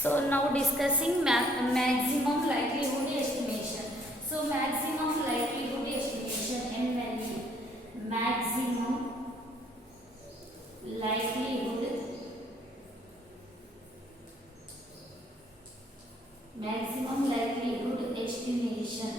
So now discussing maximum likelihood estimation. So maximum likelihood estimation MLE. Maximum likelihood estimation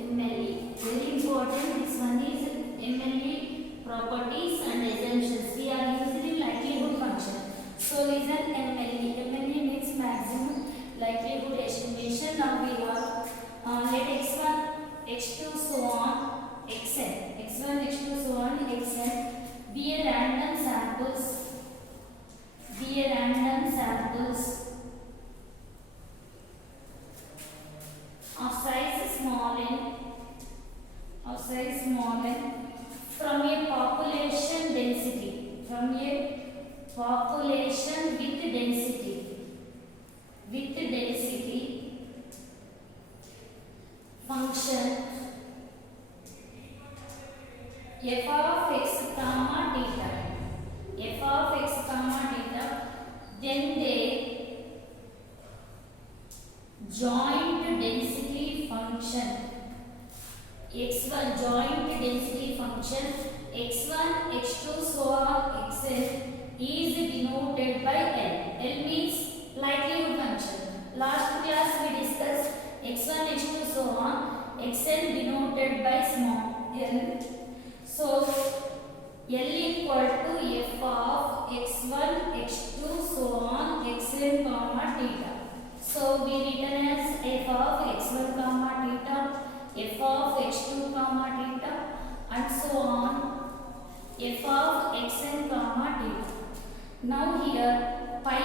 MLE. Very important. This one is MLE properties and assumptions. We are using likelihood function. So listen MLE. MLE means maximum likelihood estimation. Now we have let x1, x2, so on, xn. x1, x2, so on, xn be a random samples. Be a random samples of size small n from a population density, from a population with density function f of x comma theta, f of x comma theta, then they joint density function x1, joint density function x1, x2, so on, xn is denoted by L. L means likelihood function. Last class we discussed x1, x2, so on, xn denoted by small l. So L equal to f of x1, x2, so on, xn comma theta. So we written as f of x1 comma theta, f of x2 comma theta, and so on, f of xn comma theta. Now here pi I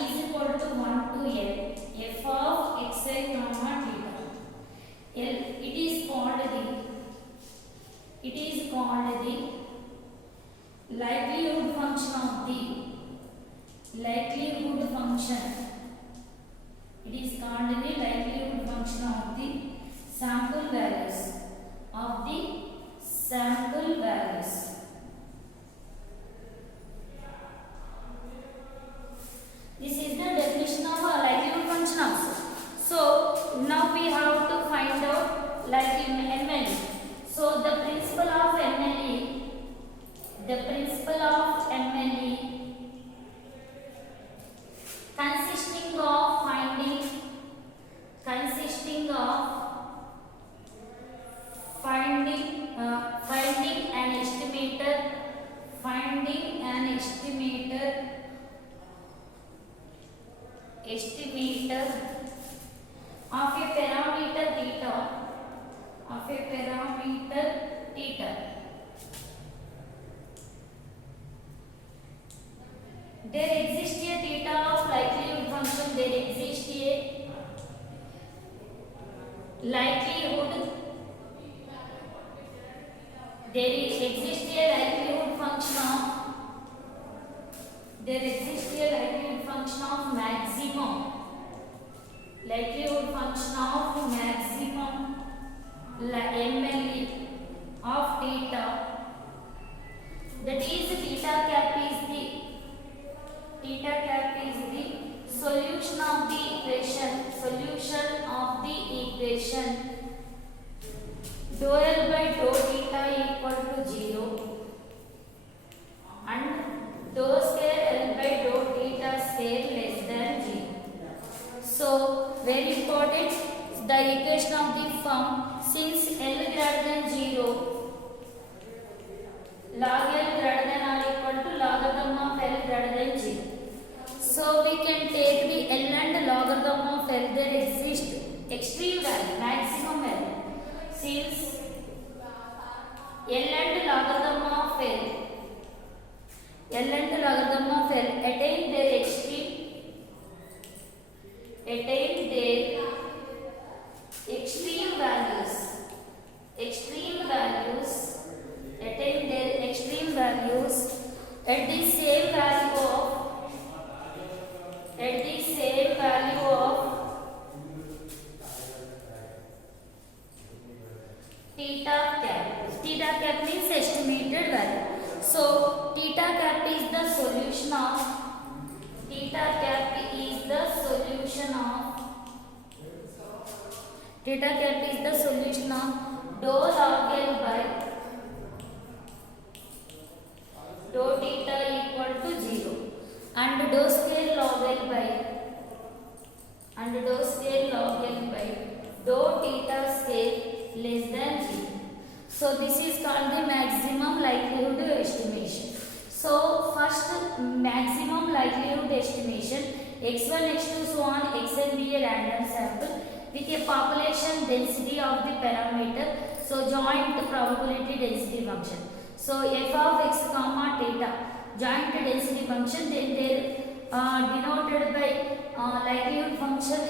is equal to 1 to L, f of xi comma theta. L it is called the likelihood function of the likelihood function. It is called the likelihood function of the sample values. This is the definition of a likelihood function also. So now we have to find out like in MLE. So the principle of MLE consisting of finding an estimator of a parameter theta. There exists a theta of likelihood function. There exists a likelihood. There exists a likelihood function of maximum. Likelihood function of maximum MLE of theta. That is theta cap is the solution of the equation dou L by dou theta equal to 0 and dou square L by dou theta square less than 0. So very important, the equation of the form since L greater than 0, log L greater than or equal to logarithm of L greater than 0. So we can take the L and logarithm of L. There exists extreme value, maximum L. Since L and logarithm of L attain their extreme values at the same value of theta cap. Theta cap means estimated value. So theta cap is the solution solution of theta cap is the solution of theta cap is the solution of dou log L by dou theta equal to 0 and dou square log L by dou theta square less than 0. So this is called the maximum likelihood estimation. So first maximum likelihood estimation x1 x2 so on xn be a random sample with a population density of the parameter, so joint probability density function. So f of x comma theta joint density function, then they denoted by likelihood function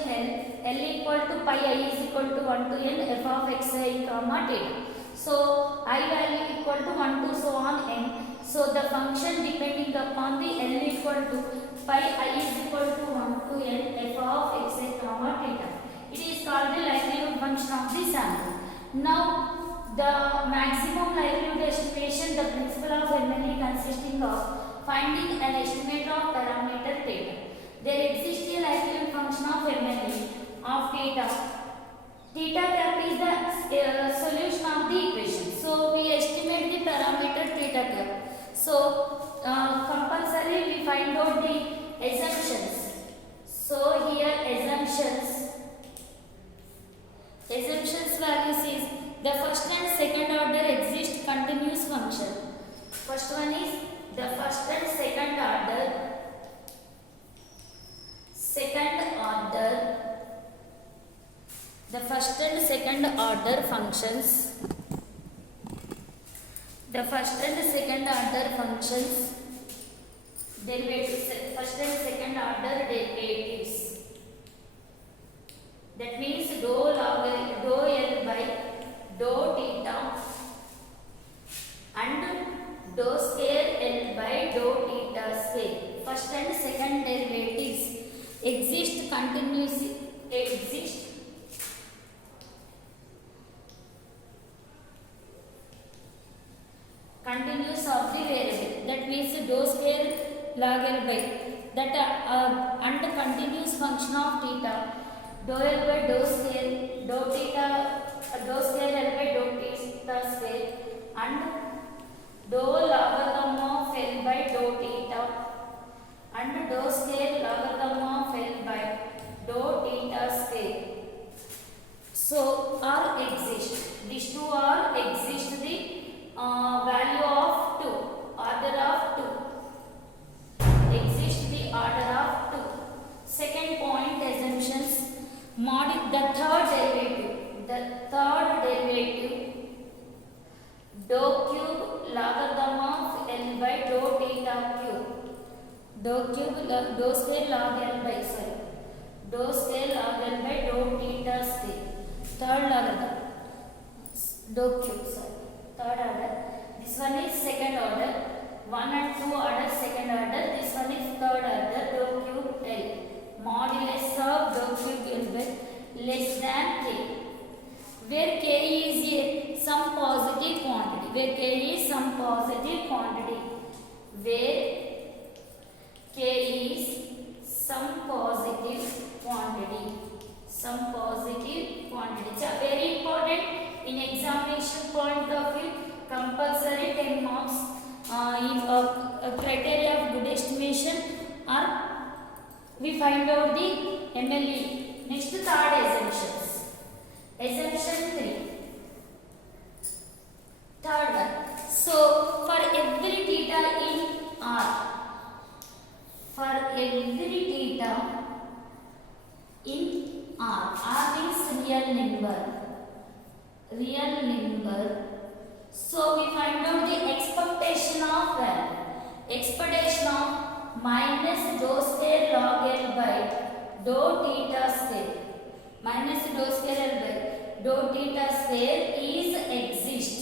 L equal to pi I is equal to 1 to n f of x I comma theta. So I value equal to 1 to so on n. So the function depending upon the L equal to pi I is equal to 1 to n f of x I comma theta. It is called the likelihood function of the sample. Now the maximum likelihood estimation, the principle of MLE consisting of finding an estimate of parameter theta. There exists a likelihood function of MLE of theta. Theta cap is the solution of the equation. So we estimate the parameter theta cap. So compulsory we find out the assumptions. So here assumptions values is the first and second order exist continuous function. First one is the first and second order the first and second order functions, the first and second order functions derivatives, first and second order derivatives, that means dou log dou L by dou theta and dou square L by dou theta square. First and second derivatives exist continuously, continuous of the variable, that means dou square log L by that and continuous function of theta dou L by dou square dou theta dou square L by dou theta square and dou logarithm of L by dou theta and dou square logarithm of L by dou theta square. So all exist, these two all exist the value of 2, order of 2, exist the order of 2. Second point assumptions, the third derivative dou cube logarithm of L by dou theta cube, dou square log L by dou square log L by dou theta square, third logarithm dou cube third order. This one is second order, 1 and 2 order second order, this one is third order dou cube L, modulus of dou cube L by less than k, where k is some positive quantity, where k is some positive quantity, where k is some positive quantity, very important in examination point of view, compulsory 10 marks in criteria of good estimation or we find out the MLE. Next third assumptions. Assumption 3. Third one. So for every theta in R, R means real number. So we find out the expectation of minus dou square log L by dou theta square, minus dou square L by dou theta square is exist,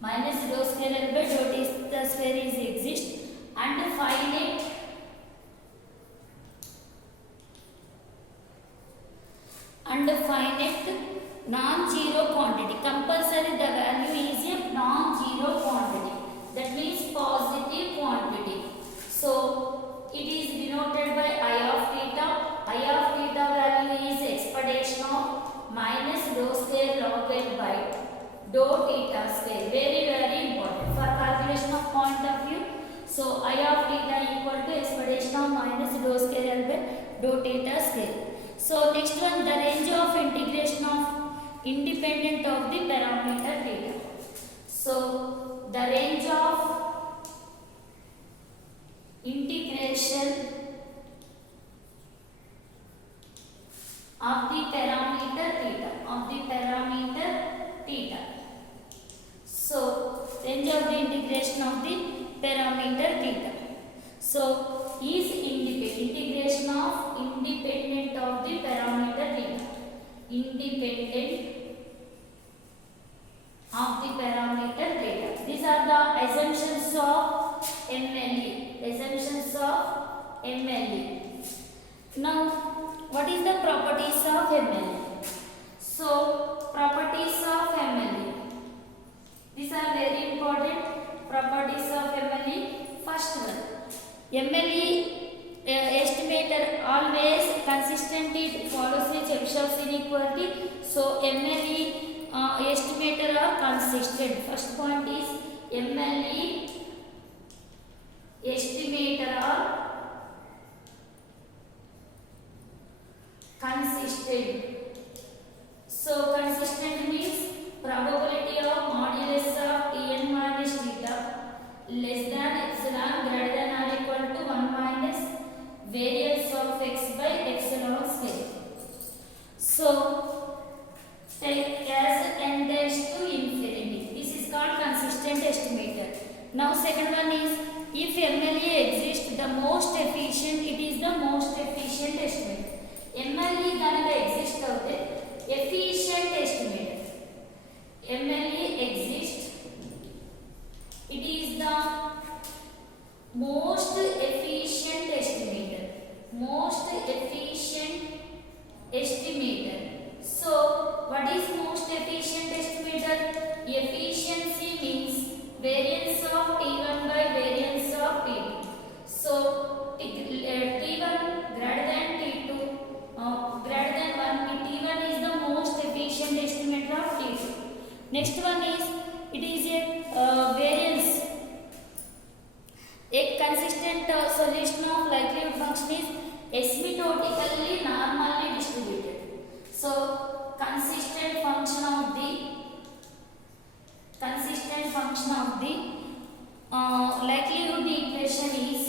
minus dou square L by dou theta square is exist and finite non-zero quantity. Compulsory the value is a non-zero quantity, that means positive quantity. So So I of theta equal to expectation of minus dou square L by dou theta square. So next one, the range of integration of independent of the parameter theta. So the range of integration of the parameter theta, So range of the integration of the parameter theta. So is integration of independent of the parameter theta. Independent of the parameter theta. These are the assumptions of MLE. Now, what is the properties of MLE? So, properties of MLE. These are very important properties of MLE. First one, MLE estimator always consistently follows the Chebyshev's inequality. So, MLE estimator are consistent. First point is MLE estimator are consistent. So consistent means probability of modulus of Tn minus theta less than epsilon greater than or equal to 1 minus variance of x by epsilon square. So take as n raised to infinity. This is called consistent estimator. Now second one is, if MLE exists the most efficient, it is the most efficient estimator. MLE ganaka exist avute efficient estimator. MLE exists, it is the most efficient estimator. So what is most efficient estimator? Efficiency means variance of T1 by variance of T2. So T1 greater than T2 greater than 1. T1 is the most efficient estimator of T2. Next one is, it is a variance. A consistent solution of likelihood function is asymptotically normally distributed. So consistent function of the likelihood equation is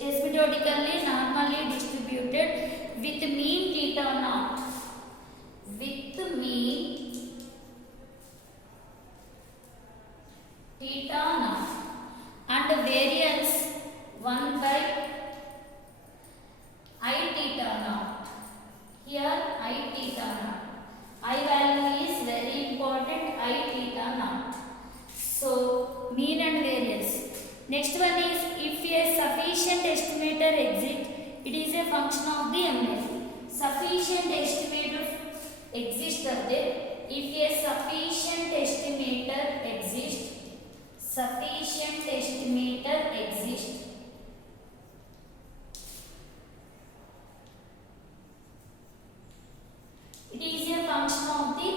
asymptotically normally distributed with mean theta naught and variance 1 by I theta naught. Here I theta naught. I value is very important, I theta naught. So mean and variance. Next one is, if a sufficient estimator exists, it is a function of the MLE. Sufficient estimator exists are there. If a sufficient estimator exists, it is a function of the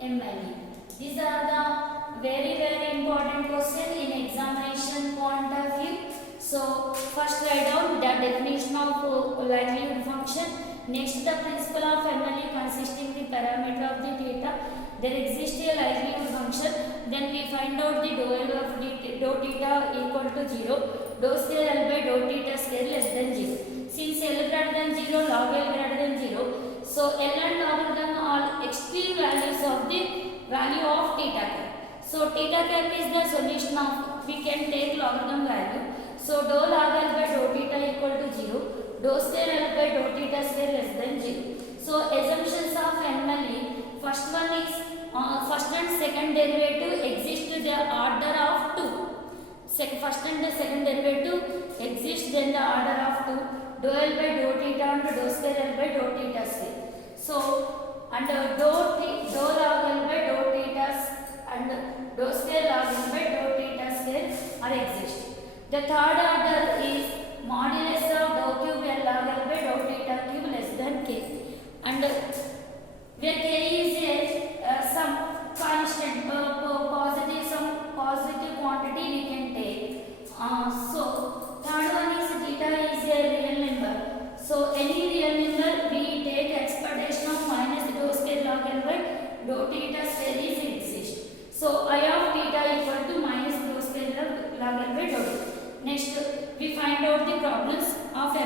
MLE. These are the very important question in examination point of view. So first write down the definition of likelihood function. Next, the principle of MLE consisting the parameter of the theta. There exists a likelihood function. Then we find out the dou L of dou theta equal to 0, dou square L by dou theta square less than 0. Since L greater than 0, log L greater than 0, so L and logarithm are extreme values of the value of theta cap. So theta cap is the solution of, we can take logarithm value. So dou log L by dou theta equal to 0, dou square L by dou theta square less than 0. So assumptions of MLE, first one is first and second derivative exist to the order of 2. and the second derivative exist, then the order of 2 dou L by dou theta and dou square L by dou theta square. So and dou log L by dou theta and dou square log L by dou theta square are exist. The third order is modulus of dou cube L log L by dou theta cube less than k, and where k is a some constant positive, some positive quantity we can take. So third one is theta is a real number. So any real number we take expectation of minus dou square log L by dou theta square is exist. So I of theta equal to minus dou square log L by dou. Next we find out the problems of